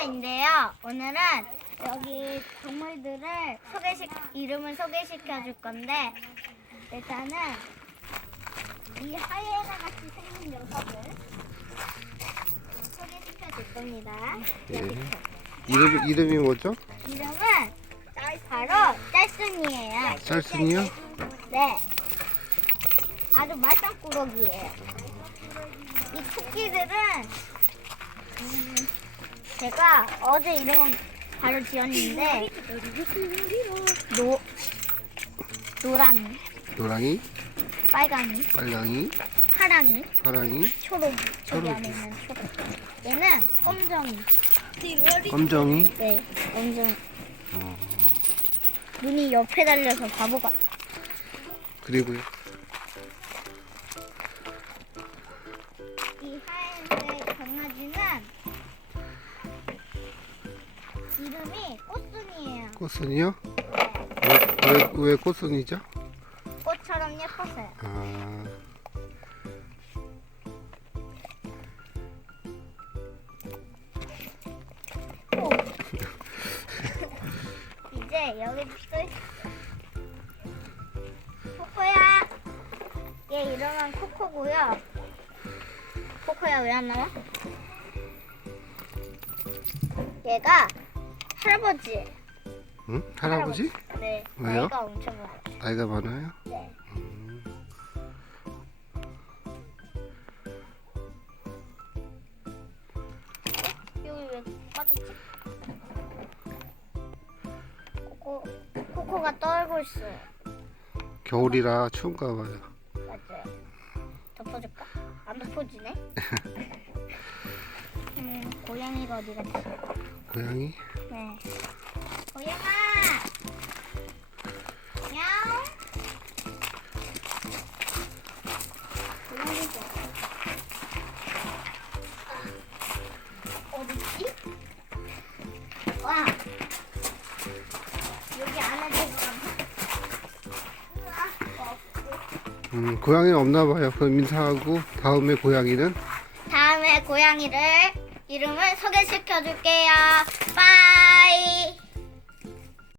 유튜버인데요. 오늘은 여기 동물들을 소개시 이름을 소개시켜 줄 건데 일단은 이 하이에나 같이 생긴 녀석을 소개시켜 줄 겁니다. 예. 이름 이름이 뭐죠? 이름은 바로 짤순이에요. 짤순이요? 네. 아주 말썽꾸러기예요. 이 토끼들은 음, 제가 어제 이름은 바로 지었는데 노 노랑이, 노랑이, 빨강이, 빨강이, 파랑이, 파랑이, 초록이 저기 초록이. 안에 있는 초록. 얘는 검정이. 검정이. 네, 검정. 어, 눈이 옆에 달려서 바보 같아. 그리고요. 이름이 꽃순이에요. 꽃순이요? 네, 왜, 왜, 왜 꽃순이죠? 꽃처럼 예뻐서요. 아, 오. 이제 여기 또. 코코야. 얘 이름은 코코고요. 코코야 왜 안 나와? 얘가 할아버지. 응? 할아버지? 네. 왜요? 나이가 엄청 많아요. 나이가 많아요? 네. 여기 왜 빠졌지? 코코, 코코가 떨고 있어요. 겨울이라 추운가 봐요. 맞아요. 덮어줄까? 안 덮어지네? 음, 고양이가 어디 갔지? 고양이? 네. 고양아! 야옹! 고양이가 어딨지? 와! 여기 안에? 우와, 없고. 음, 고양이는 없나 봐요. 그럼 인사하고 다음에 고양이는 다음에 고양이를 이름을 소개시켜 줄게요. 빠이!